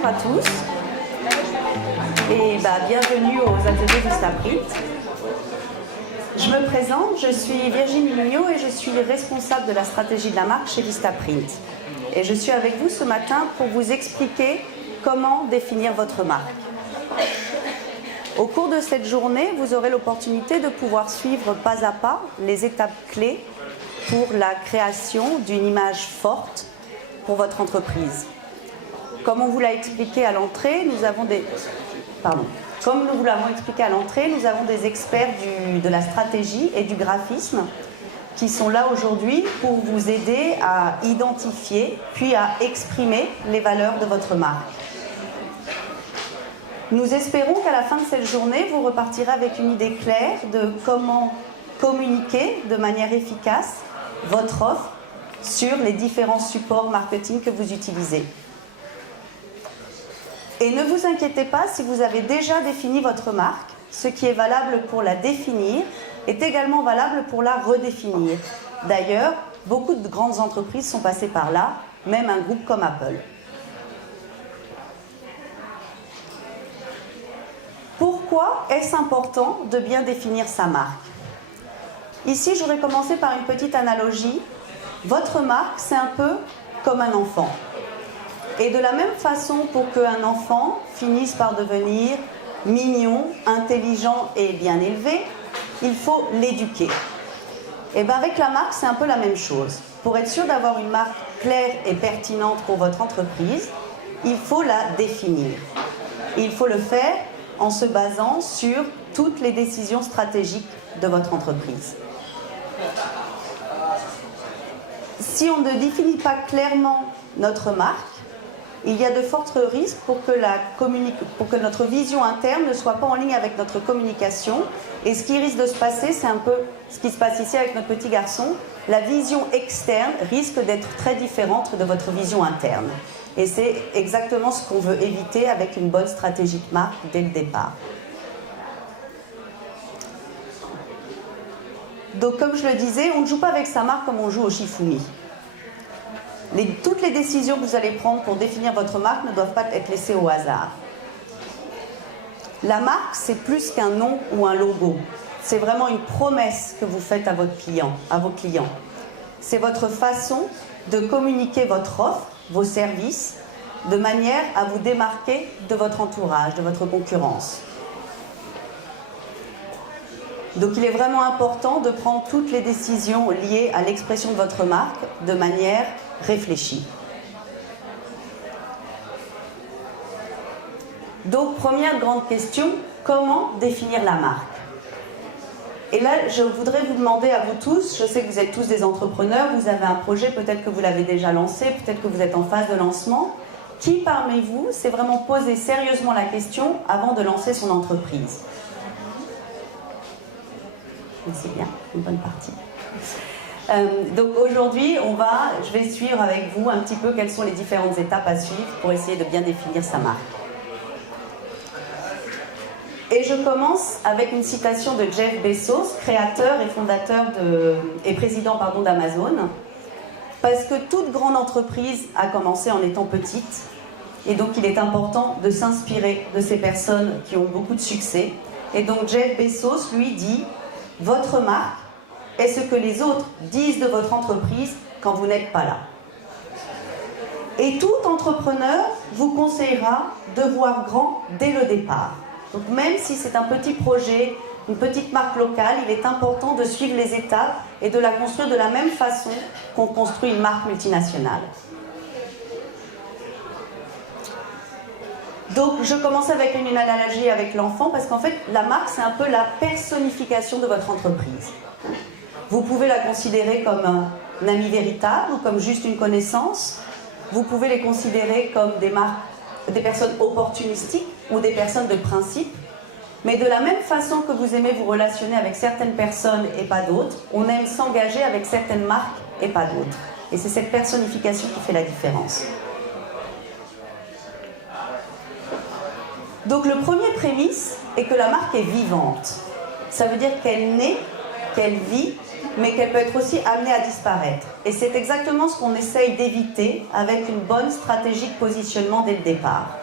bonjour à tous et bienvenue aux ateliers Vistaprint. Je me présente, je suis Virginie Mignot et je suis responsable de la stratégie de la marque chez Vistaprint. Et je suis avec vous ce matin pour vous expliquer comment définir votre marque. Au cours de cette journée, vous aurez l'opportunité de pouvoir suivre pas à pas les étapes clés pour la création d'une image forte pour votre entreprise. Comme on vous l'a expliqué à l'entrée, nous avons des experts de la stratégie et du graphisme qui sont là aujourd'hui pour vous aider à identifier puis à exprimer les valeurs de votre marque. Nous espérons qu'à la fin de cette journée, vous repartirez avec une idée claire de comment communiquer de manière efficace votre offre sur les différents supports marketing que vous utilisez. Et ne vous inquiétez pas si vous avez déjà défini votre marque. Ce qui est valable pour la définir est également valable pour la redéfinir. D'ailleurs, beaucoup de grandes entreprises sont passées par là, même un groupe comme Apple. Pourquoi est-ce important de bien définir sa marque? Ici, j'aurais commencé par une petite analogie. Votre marque, c'est un peu comme un enfant. Et de la même façon, pour qu'un enfant finisse par devenir mignon, intelligent et bien élevé, il faut l'éduquer. Et bien avec la marque, c'est un peu la même chose. Pour être sûr d'avoir une marque claire et pertinente pour votre entreprise, il faut la définir. Il faut le faire en se basant sur toutes les décisions stratégiques de votre entreprise. Si on ne définit pas clairement notre marque, il y a de forts risques pour que notre vision interne ne soit pas en ligne avec notre communication. Et ce qui risque de se passer, c'est un peu ce qui se passe ici avec notre petit garçon. La vision externe risque d'être très différente de votre vision interne. Et c'est exactement ce qu'on veut éviter avec une bonne stratégie de marque dès le départ. Donc comme je le disais, on ne joue pas avec sa marque comme on joue au Shifumi. Toutes les décisions que vous allez prendre pour définir votre marque ne doivent pas être laissées au hasard. La marque, c'est plus qu'un nom ou un logo. C'est vraiment une promesse que vous faites à vos clients. C'est votre façon de communiquer votre offre, vos services, de manière à vous démarquer de votre entourage, de votre concurrence. Donc il est vraiment important de prendre toutes les décisions liées à l'expression de votre marque de manière réfléchie. Donc première grande question, comment définir la marque? Et là, je voudrais vous demander à vous tous, je sais que vous êtes tous des entrepreneurs, vous avez un projet, peut-être que vous l'avez déjà lancé, peut-être que vous êtes en phase de lancement. Qui parmi vous s'est vraiment posé sérieusement la question avant de lancer son entreprise? C'est bien, une bonne partie. Donc aujourd'hui, je vais suivre avec vous un petit peu quelles sont les différentes étapes à suivre pour essayer de bien définir sa marque. Et je commence avec une citation de Jeff Bezos, créateur et président d'Amazon, parce que toute grande entreprise a commencé en étant petite, et donc il est important de s'inspirer de ces personnes qui ont beaucoup de succès. Et donc Jeff Bezos lui dit: votre marque est ce que les autres disent de votre entreprise quand vous n'êtes pas là. Et tout entrepreneur vous conseillera de voir grand dès le départ. Donc même si c'est un petit projet, une petite marque locale, il est important de suivre les étapes et de la construire de la même façon qu'on construit une marque multinationale. Donc je commence avec une analogie avec l'enfant parce qu'en fait la marque c'est un peu la personnification de votre entreprise. Vous pouvez la considérer comme un ami véritable ou comme juste une connaissance. Vous pouvez les considérer comme des personnes opportunistiques ou des personnes de principe. Mais de la même façon que vous aimez vous relationner avec certaines personnes et pas d'autres, on aime s'engager avec certaines marques et pas d'autres. Et c'est cette personnification qui fait la différence. Donc le premier prémisse est que la marque est vivante. Ça veut dire qu'elle naît, qu'elle vit, mais qu'elle peut être aussi amenée à disparaître. Et c'est exactement ce qu'on essaye d'éviter avec une bonne stratégie de positionnement dès le départ.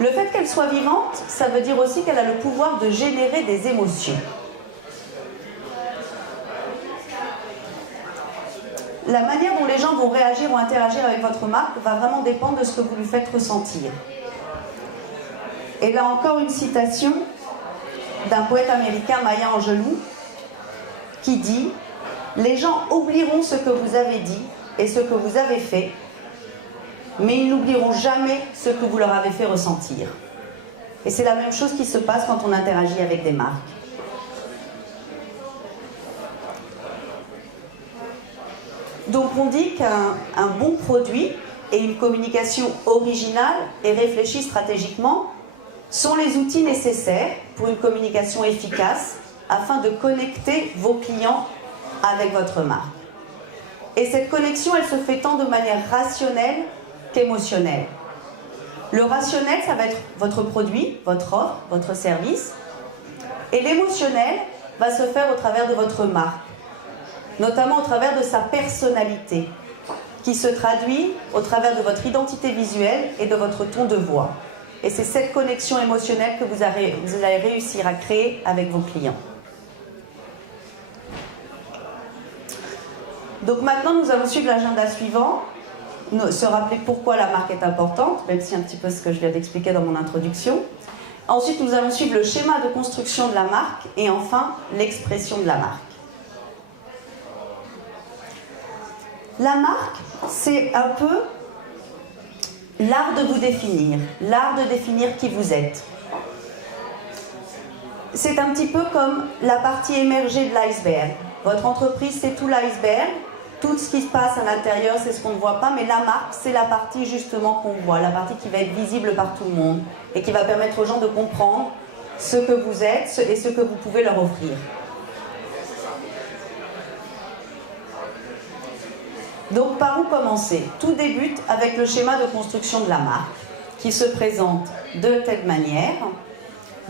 Le fait qu'elle soit vivante, ça veut dire aussi qu'elle a le pouvoir de générer des émotions. La manière dont les gens vont réagir ou interagir avec votre marque va vraiment dépendre de ce que vous lui faites ressentir. Et là encore une citation d'un poète américain, Maya Angelou, qui dit « Les gens oublieront ce que vous avez dit et ce que vous avez fait, mais ils n'oublieront jamais ce que vous leur avez fait ressentir. » Et c'est la même chose qui se passe quand on interagit avec des marques. Donc on dit qu'un bon produit et une communication originale et réfléchie stratégiquement sont les outils nécessaires pour une communication efficace afin de connecter vos clients avec votre marque. Et cette connexion, elle se fait tant de manière rationnelle qu'émotionnelle. Le rationnel, ça va être votre produit, votre offre, votre service. Et l'émotionnel va se faire au travers de votre marque, notamment au travers de sa personnalité, qui se traduit au travers de votre identité visuelle et de votre ton de voix. Et c'est cette connexion émotionnelle que vous allez réussir à créer avec vos clients. Donc maintenant, nous allons suivre l'agenda suivant, se rappeler pourquoi la marque est importante, même si un petit peu ce que je viens d'expliquer dans mon introduction. Ensuite, nous allons suivre le schéma de construction de la marque et enfin, l'expression de la marque. La marque, c'est un peu l'art de vous définir, l'art de définir qui vous êtes. C'est un petit peu comme la partie émergée de l'iceberg. Votre entreprise, c'est tout l'iceberg. Tout ce qui se passe à l'intérieur, c'est ce qu'on ne voit pas, mais la marque, c'est la partie justement qu'on voit, la partie qui va être visible par tout le monde et qui va permettre aux gens de comprendre ce que vous êtes et ce que vous pouvez leur offrir. Donc par où commencer? Tout débute avec le schéma de construction de la marque qui se présente de telle manière.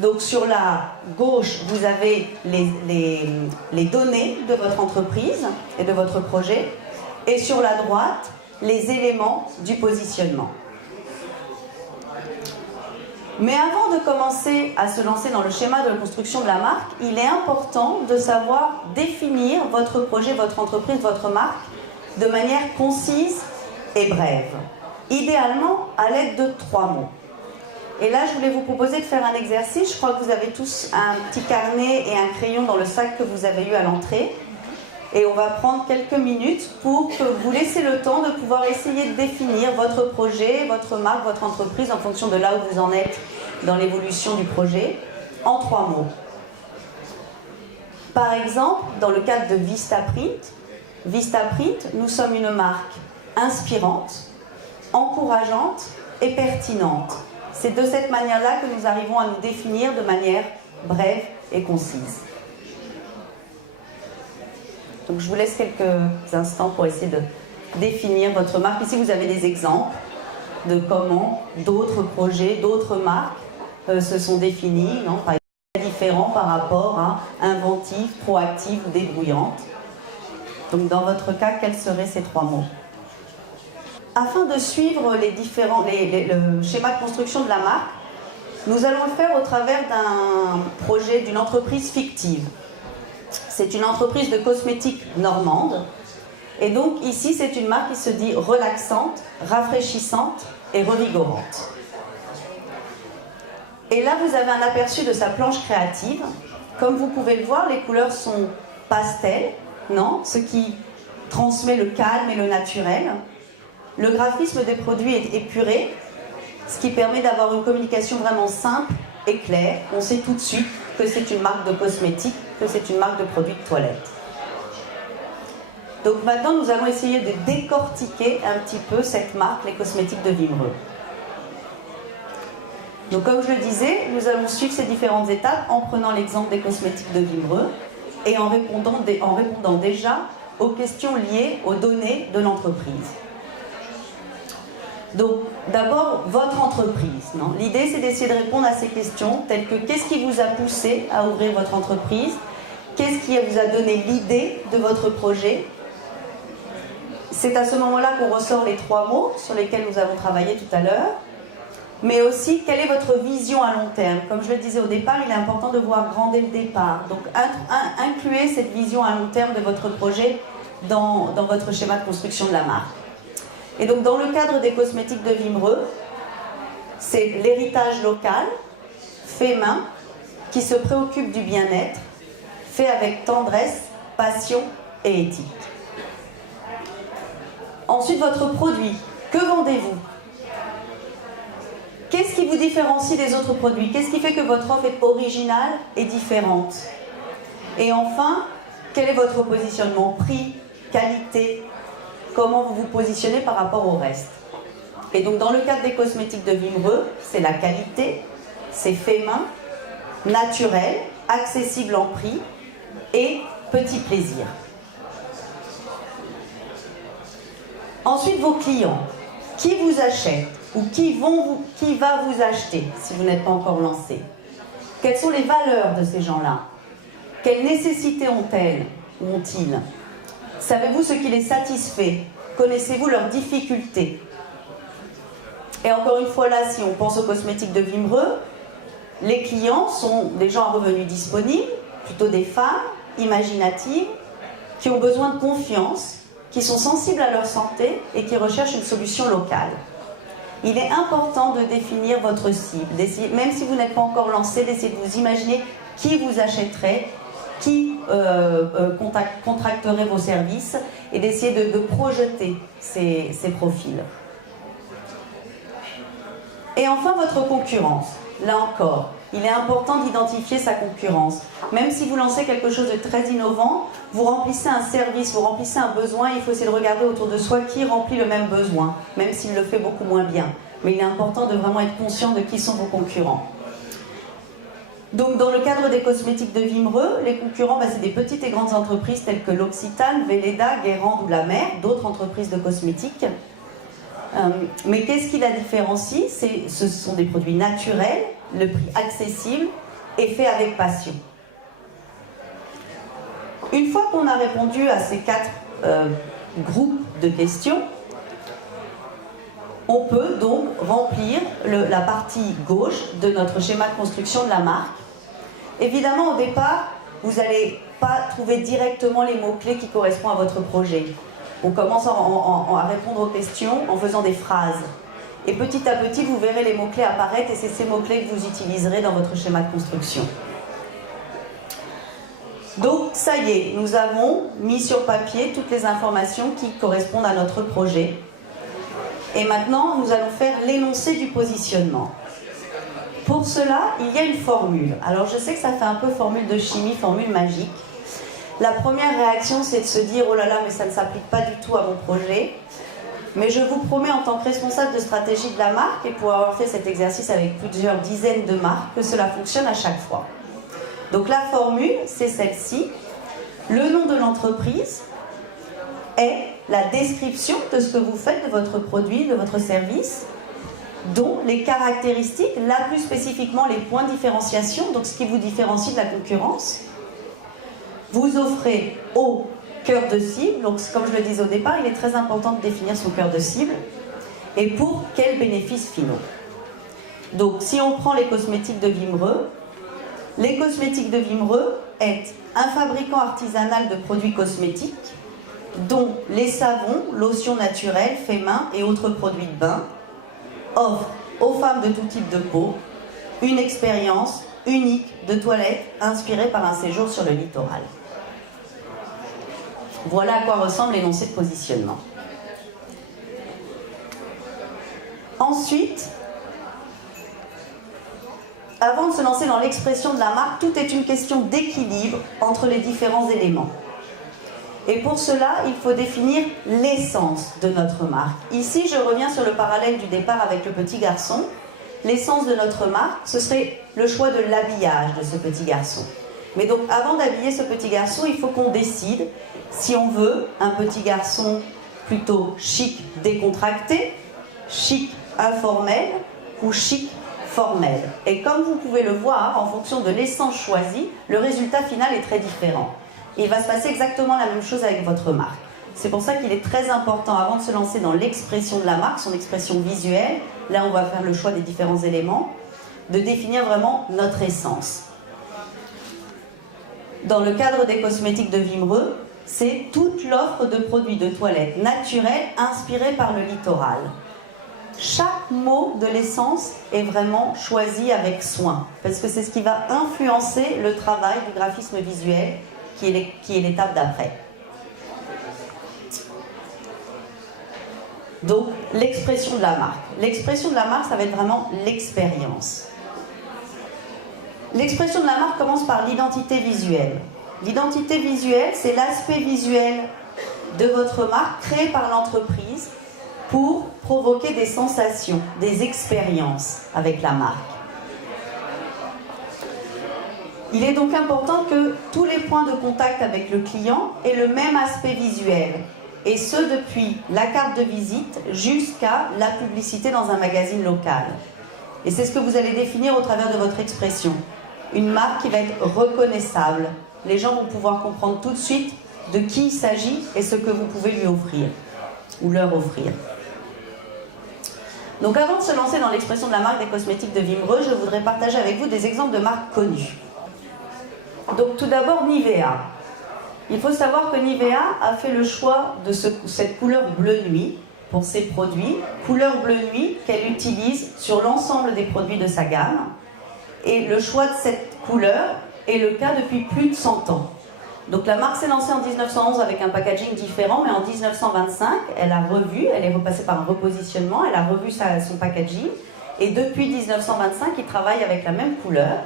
Donc sur la gauche, vous avez les données de votre entreprise et de votre projet. Et sur la droite, les éléments du positionnement. Mais avant de commencer à se lancer dans le schéma de la construction de la marque, il est important de savoir définir votre projet, votre entreprise, votre marque de manière concise et brève. Idéalement à l'aide de 3 mots. Et là, je voulais vous proposer de faire un exercice. Je crois que vous avez tous un petit carnet et un crayon dans le sac que vous avez eu à l'entrée. Et on va prendre quelques minutes pour que vous laissiez le temps de pouvoir essayer de définir votre projet, votre marque, votre entreprise en fonction de là où vous en êtes dans l'évolution du projet, en 3 mots. Par exemple, dans le cadre de Vistaprint, nous sommes une marque inspirante, encourageante et pertinente. C'est de cette manière-là que nous arrivons à nous définir de manière brève et concise. Donc je vous laisse quelques instants pour essayer de définir votre marque. Ici vous avez des exemples de comment d'autres projets, d'autres marques se sont définies, non, par exemple, différents par rapport à inventive, proactive ou débrouillante. Donc dans votre cas, quels seraient ces 3 mots? Afin de suivre le schéma de construction de la marque, nous allons le faire au travers d'un projet d'une entreprise fictive. C'est une entreprise de cosmétiques normande. Et donc ici, c'est une marque qui se dit relaxante, rafraîchissante et revigorante. Et là, vous avez un aperçu de sa planche créative. Comme vous pouvez le voir, les couleurs sont pastel, non, ce qui transmet le calme et le naturel. Le graphisme des produits est épuré, ce qui permet d'avoir une communication vraiment simple et claire. On sait tout de suite que c'est une marque de cosmétiques, que c'est une marque de produits de toilette. Donc maintenant, nous allons essayer de décortiquer un petit peu cette marque, les cosmétiques de Vimereux. Donc comme je le disais, nous allons suivre ces différentes étapes en prenant l'exemple des cosmétiques de Vimereux et en répondant déjà aux questions liées aux données de l'entreprise. Donc, d'abord, votre entreprise. L'idée, c'est d'essayer de répondre à ces questions, telles que qu'est-ce qui vous a poussé à ouvrir votre entreprise? Qu'est-ce qui vous a donné l'idée de votre projet? C'est à ce moment-là qu'on ressort les 3 mots sur lesquels nous avons travaillé tout à l'heure. mais aussi quelle est votre vision à long terme. Comme je le disais au départ, il est important de voir grand dès le départ. Donc incluez cette vision à long terme de votre projet dans votre schéma de construction de la marque. Et donc dans le cadre des cosmétiques de Wimereux, c'est l'héritage local, fait main, qui se préoccupe du bien-être, fait avec tendresse, passion et éthique. Ensuite, votre produit. Que vendez-vous? Qu'est-ce qui vous différencie des autres produits? Qu'est-ce qui fait que votre offre est originale et différente? Et enfin, quel est votre positionnement? Prix, qualité, comment vous vous positionnez par rapport au reste? Et donc dans le cadre des cosmétiques de Wimereux, c'est la qualité, c'est fait main, naturel, accessible en prix et petit plaisir. Ensuite, vos clients. Qui vous achète ou qui va vous acheter si vous n'êtes pas encore lancé? Quelles sont les valeurs de ces gens-là? Quelles nécessités ont-elles ou ont-ils? Savez-vous ce qui les satisfait? Connaissez-vous leurs difficultés? Et encore une fois là, si on pense aux cosmétiques de Wimereux, les clients sont des gens à revenus disponibles, plutôt des femmes imaginatives, qui ont besoin de confiance, qui sont sensibles à leur santé et qui recherchent une solution locale. Il est important de définir votre cible, même si vous n'êtes pas encore lancé, d'essayer de vous imaginer qui vous achèterait, qui contracterait vos services et d'essayer de projeter ces profils. Et enfin, votre concurrence. Là encore, il est important d'identifier sa concurrence. Même si vous lancez quelque chose de très innovant, vous remplissez un service, vous remplissez un besoin, il faut essayer de regarder autour de soi qui remplit le même besoin, même s'il le fait beaucoup moins bien. Mais il est important de vraiment être conscient de qui sont vos concurrents. Donc dans le cadre des cosmétiques de Wimereux, les concurrents, c'est des petites et grandes entreprises telles que l'Occitane, Velleda, Guérande ou La Mer, d'autres entreprises de cosmétiques. Mais qu'est-ce qui la différencie? Ce sont des produits naturels, le prix accessible et fait avec passion. Une fois qu'on a répondu à ces 4 groupes de questions, on peut donc remplir la partie gauche de notre schéma de construction de la marque. Évidemment, au départ, vous n'allez pas trouver directement les mots-clés qui correspondent à votre projet. On commence à répondre aux questions en faisant des phrases. Et petit à petit, vous verrez les mots-clés apparaître et c'est ces mots-clés que vous utiliserez dans votre schéma de construction. Donc, ça y est, nous avons mis sur papier toutes les informations qui correspondent à notre projet. Et maintenant, nous allons faire l'énoncé du positionnement. Pour cela, il y a une formule. Alors, je sais que ça fait un peu formule de chimie, formule magique. La première réaction, c'est de se dire « Oh là là, mais ça ne s'applique pas du tout à mon projet ». Mais je vous promets, en tant que responsable de stratégie de la marque, et pour avoir fait cet exercice avec plusieurs dizaines de marques, que cela fonctionne à chaque fois. Donc la formule, c'est celle-ci. Le nom de l'entreprise est la description de ce que vous faites, de votre produit, de votre service, dont les caractéristiques, là plus spécifiquement les points de différenciation, donc ce qui vous différencie de la concurrence. Vous offrez au cœur de cible, donc comme je le disais au départ, il est très important de définir son cœur de cible, et pour quels bénéfices finaux. Donc si on prend les cosmétiques de Wimereux, les cosmétiques de Wimereux est un fabricant artisanal de produits cosmétiques, dont les savons, lotions naturelles, faits main et autres produits de bain, offrent aux femmes de tout type de peau une expérience unique de toilette inspirée par un séjour sur le littoral. Voilà à quoi ressemble l'énoncé de positionnement. Ensuite, avant de se lancer dans l'expression de la marque, tout est une question d'équilibre entre les différents éléments. Et pour cela, il faut définir l'essence de notre marque. Ici, je reviens sur le parallèle du départ avec le petit garçon. L'essence de notre marque, ce serait le choix de l'habillage de ce petit garçon. Mais donc, avant d'habiller ce petit garçon, il faut qu'on décide si on veut un petit garçon plutôt chic, décontracté, chic, informel ou chic, formel. Et comme vous pouvez le voir, en fonction de l'essence choisie, le résultat final est très différent. Il va se passer exactement la même chose avec votre marque. C'est pour ça qu'il est très important, avant de se lancer dans l'expression de la marque, son expression visuelle, là on va faire le choix des différents éléments, de définir vraiment notre essence. Dans le cadre des cosmétiques de Wimereux, c'est toute l'offre de produits de toilette naturels inspirés par le littoral. Chaque mot de l'essence est vraiment choisi avec soin, parce que c'est ce qui va influencer le travail du graphisme visuel, qui est l'étape d'après. Donc, l'expression de la marque. L'expression de la marque, ça va être vraiment l'expérience. L'expression de la marque commence par l'identité visuelle. L'identité visuelle, c'est l'aspect visuel de votre marque créé par l'entreprise pour provoquer des sensations, des expériences avec la marque. Il est donc important que tous les points de contact avec le client aient le même aspect visuel, et ce depuis la carte de visite jusqu'à la publicité dans un magazine local. Et c'est ce que vous allez définir au travers de votre expression. Une marque qui va être reconnaissable. Les gens vont pouvoir comprendre tout de suite de qui il s'agit et ce que vous pouvez lui offrir ou leur offrir. Donc avant de se lancer dans l'expression de la marque des cosmétiques de Wimereux, je voudrais partager avec vous des exemples de marques connues. Donc tout d'abord Nivea. Il faut savoir que Nivea a fait le choix de cette couleur bleu nuit pour ses produits, couleur bleu nuit qu'elle utilise sur l'ensemble des produits de sa gamme. Et le choix de cette couleur est le cas depuis plus de 100 ans. Donc la marque s'est lancée en 1911 avec un packaging différent, mais en 1925, elle est repassée par un repositionnement, elle a revu son packaging, et depuis 1925, il travaille avec la même couleur.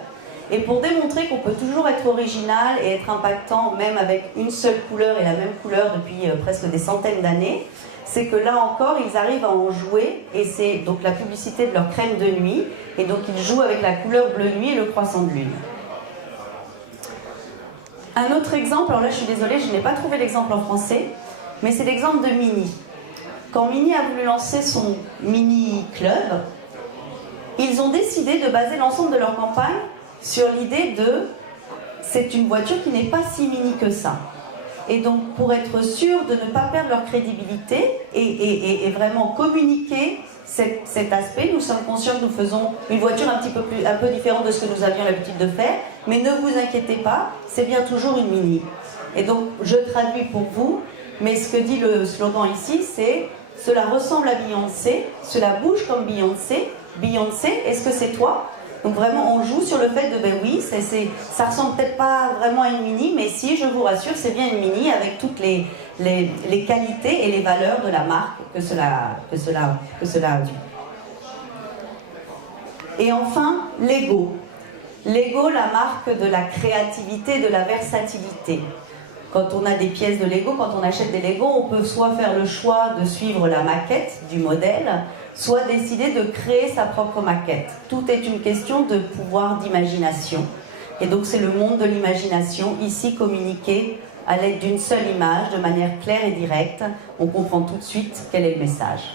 Et pour démontrer qu'on peut toujours être original et être impactant, même avec une seule couleur et la même couleur depuis presque des centaines d'années, c'est que là encore, ils arrivent à en jouer, et c'est donc la publicité de leur crème de nuit, et donc ils jouent avec la couleur bleu nuit et le croissant de lune. Un autre exemple, alors là je suis désolée, je n'ai pas trouvé l'exemple en français, mais c'est l'exemple de Mini. Quand Mini a voulu lancer son Mini Club, ils ont décidé de baser l'ensemble de leur campagne sur l'idée de c'est une voiture qui n'est pas si mini que ça. Et donc pour être sûr de ne pas perdre leur crédibilité et vraiment communiquer cet aspect, nous sommes conscients que nous faisons une voiture un peu différente de ce que nous avions l'habitude de faire, mais ne vous inquiétez pas, c'est bien toujours une Mini. Et donc je traduis pour vous, mais ce que dit le slogan ici, c'est « Cela ressemble à Beyoncé, cela bouge comme Beyoncé, Beyoncé, est-ce que c'est toi ?» Donc vraiment, on joue sur le fait de, ben oui, ça ressemble peut-être pas vraiment à une Mini, mais si, je vous rassure, c'est bien une Mini avec toutes les qualités et les valeurs de la marque que cela a dû. Et enfin, Lego. Lego, la marque de la créativité, de la versatilité. Quand on a des pièces de Lego, quand on achète des Lego, on peut soit faire le choix de suivre la maquette du modèle, soit décider de créer sa propre maquette. Tout est une question de pouvoir d'imagination. Et donc c'est le monde de l'imagination, ici communiqué à l'aide d'une seule image, de manière claire et directe. On comprend tout de suite quel est le message.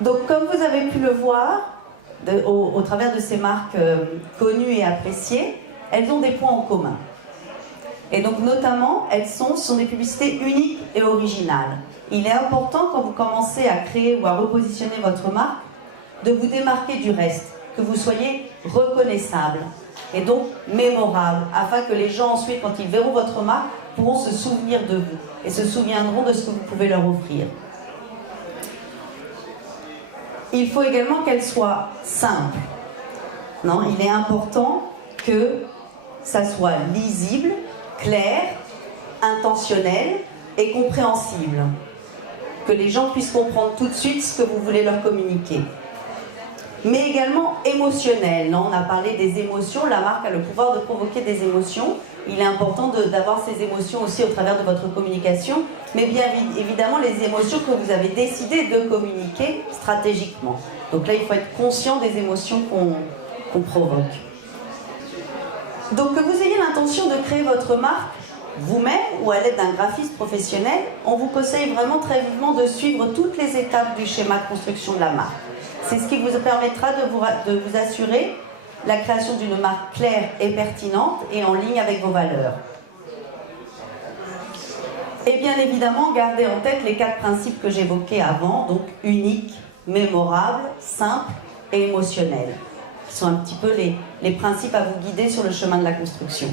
Donc comme vous avez pu le voir, au travers de ces marques connues et appréciées, elles ont des points en commun. Et donc notamment, ce sont des publicités uniques et originales. Il est important quand vous commencez à créer ou à repositionner votre marque, de vous démarquer du reste, que vous soyez reconnaissable et donc mémorable, afin que les gens ensuite, quand ils verront votre marque, pourront se souvenir de vous et se souviendront de ce que vous pouvez leur offrir. Il faut également qu'elle soit simple. Non, il est important que ça soit lisible, clair, intentionnel et compréhensible. Que les gens puissent comprendre tout de suite ce que vous voulez leur communiquer. Mais également émotionnel. Non, on a parlé des émotions, la marque a le pouvoir de provoquer des émotions. Il est important d'avoir ces émotions aussi au travers de votre communication, mais bien évidemment les émotions que vous avez décidé de communiquer stratégiquement. Donc là, il faut être conscient des émotions qu'on provoque. Donc que vous ayez l'intention de créer votre marque vous-même ou à l'aide d'un graphiste professionnel, on vous conseille vraiment très vivement de suivre toutes les étapes du schéma de construction de la marque. C'est ce qui vous permettra de vous assurer la création d'une marque claire et pertinente et en ligne avec vos valeurs. Et bien évidemment, gardez en tête les 4 principes que j'évoquais avant, donc unique, mémorable, simple et émotionnel, qui sont un petit peu les principes à vous guider sur le chemin de la construction.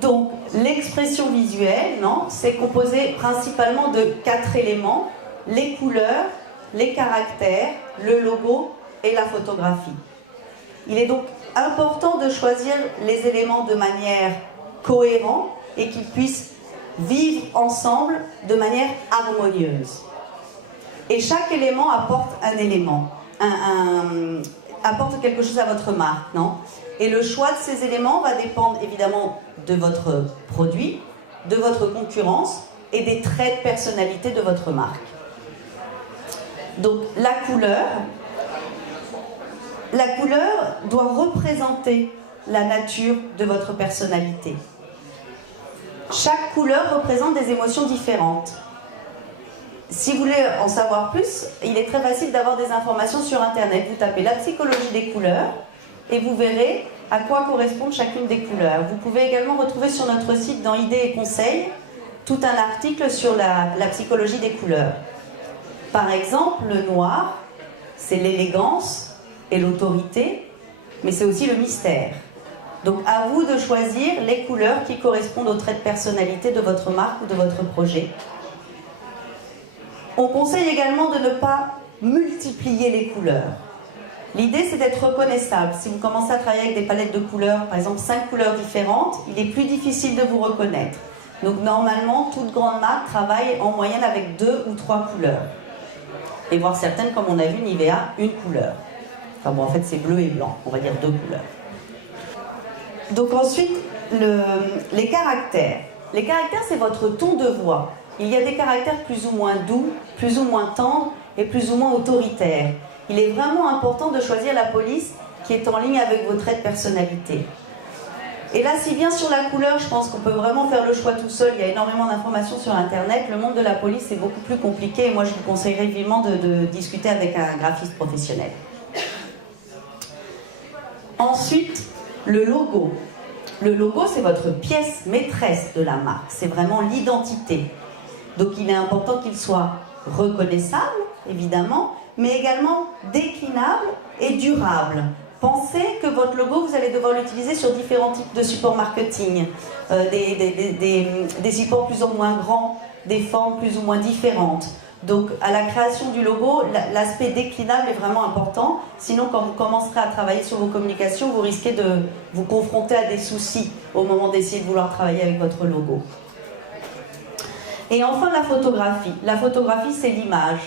Donc, l'expression visuelle, c'est composé principalement de 4 éléments, les couleurs, les caractères, le logo et la photographie. Il est donc important de choisir les éléments de manière cohérente et qu'ils puissent vivre ensemble de manière harmonieuse. Et chaque élément apporte un élément, apporte quelque chose à votre marque, Et le choix de ces éléments va dépendre évidemment de votre produit, de votre concurrence et des traits de personnalité de votre marque. Donc la couleur doit représenter la nature de votre personnalité. Chaque couleur représente des émotions différentes. Si vous voulez en savoir plus, il est très facile d'avoir des informations sur Internet. Vous tapez la psychologie des couleurs et vous verrez à quoi correspondent chacune des couleurs. Vous pouvez également retrouver sur notre site dans Idées et Conseils tout un article sur la psychologie des couleurs. Par exemple, le noir, c'est l'élégance et l'autorité, mais c'est aussi le mystère. Donc à vous de choisir les couleurs qui correspondent aux traits de personnalité de votre marque ou de votre projet. On conseille également de ne pas multiplier les couleurs. L'idée, c'est d'être reconnaissable. Si vous commencez à travailler avec des palettes de couleurs, par exemple 5 couleurs différentes, il est plus difficile de vous reconnaître. Donc normalement, toute grande marque travaille en moyenne avec 2 ou 3 couleurs. Et voire certaines, comme on a vu, Nivea, une couleur. Enfin bon, en fait, c'est bleu et blanc, on va dire 2 couleurs. Donc ensuite, les caractères. Les caractères, c'est votre ton de voix. Il y a des caractères plus ou moins doux, plus ou moins tendres et plus ou moins autoritaires. Il est vraiment important de choisir la police qui est en ligne avec vos traits de personnalité. Et là, si bien sur la couleur, je pense qu'on peut vraiment faire le choix tout seul. Il y a énormément d'informations sur Internet. Le monde de la police est beaucoup plus compliqué et moi, je vous conseillerais vivement de discuter avec un graphiste professionnel. Ensuite, le logo. Le logo, c'est votre pièce maîtresse de la marque. C'est vraiment l'identité. Donc, il est important qu'il soit reconnaissable, évidemment, mais également déclinable et durable. Pensez que votre logo, vous allez devoir l'utiliser sur différents types de supports marketing, des supports plus ou moins grands, des formes plus ou moins différentes. Donc, à la création du logo, l'aspect déclinable est vraiment important. Sinon, quand vous commencerez à travailler sur vos communications, vous risquez de vous confronter à des soucis au moment d'essayer de vouloir travailler avec votre logo. Et enfin, la photographie. La photographie, c'est l'image.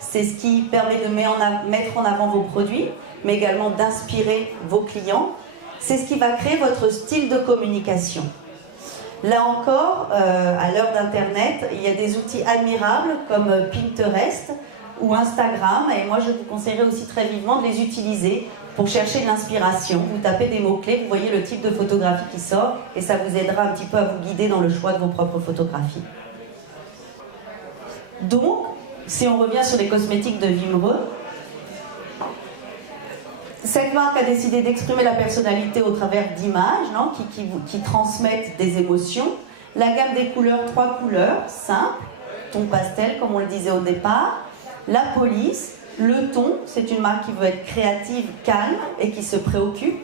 C'est ce qui permet de mettre en avant vos produits, mais également d'inspirer vos clients. C'est ce qui va créer votre style de communication. Là encore, à l'heure d'Internet, il y a des outils admirables comme Pinterest ou Instagram, et moi je vous conseillerais aussi très vivement de les utiliser pour chercher de l'inspiration. Vous tapez des mots-clés, vous voyez le type de photographie qui sort, et ça vous aidera un petit peu à vous guider dans le choix de vos propres photographies. Donc, si on revient sur les cosmétiques de Vimreux, cette marque a décidé d'exprimer la personnalité au travers d'images qui transmettent des émotions. La gamme des couleurs, 3 couleurs, simples, ton pastel comme on le disait au départ. La police, le ton, c'est une marque qui veut être créative, calme et qui se préoccupe.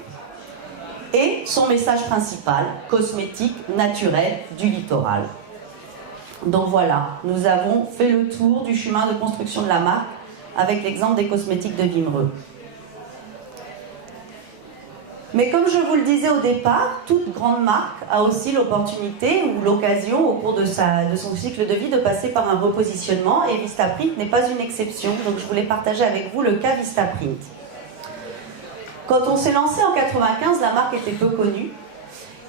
Et son message principal, cosmétique, naturel, du littoral. Donc voilà, nous avons fait le tour du chemin de construction de la marque avec l'exemple des cosmétiques de Vimreux. Mais comme je vous le disais au départ, toute grande marque a aussi l'opportunité ou l'occasion au cours de son cycle de vie de passer par un repositionnement et Vistaprint n'est pas une exception. Donc je voulais partager avec vous le cas Vistaprint. Quand on s'est lancé en 1995, la marque était peu connue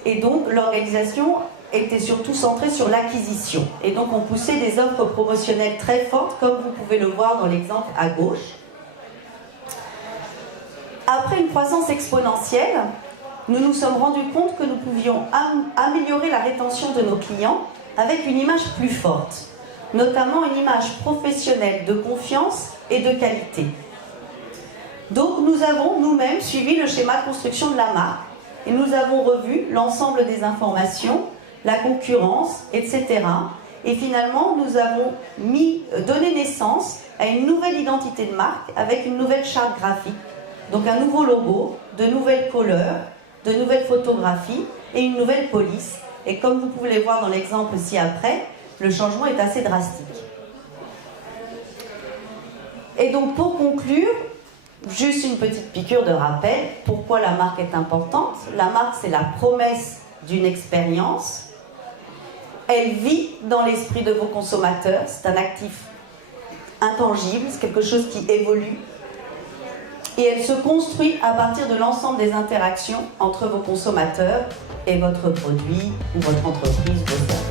et donc l'organisation était surtout centrée sur l'acquisition. Et donc on poussait des offres promotionnelles très fortes comme vous pouvez le voir dans l'exemple à gauche. Après une croissance exponentielle, nous nous sommes rendus compte que nous pouvions améliorer la rétention de nos clients avec une image plus forte, notamment une image professionnelle de confiance et de qualité. Donc nous avons nous-mêmes suivi le schéma de construction de la marque et nous avons revu l'ensemble des informations la concurrence, etc. Et finalement, nous avons donné naissance à une nouvelle identité de marque avec une nouvelle charte graphique. Donc un nouveau logo, de nouvelles couleurs, de nouvelles photographies et une nouvelle police. Et comme vous pouvez le voir dans l'exemple ci-après, le changement est assez drastique. Et donc pour conclure, juste une petite piqûre de rappel, pourquoi la marque est importante. La marque, c'est la promesse d'une expérience. Elle vit dans l'esprit de vos consommateurs, c'est un actif intangible, c'est quelque chose qui évolue. Et elle se construit à partir de l'ensemble des interactions entre vos consommateurs et votre produit ou votre entreprise, vos services.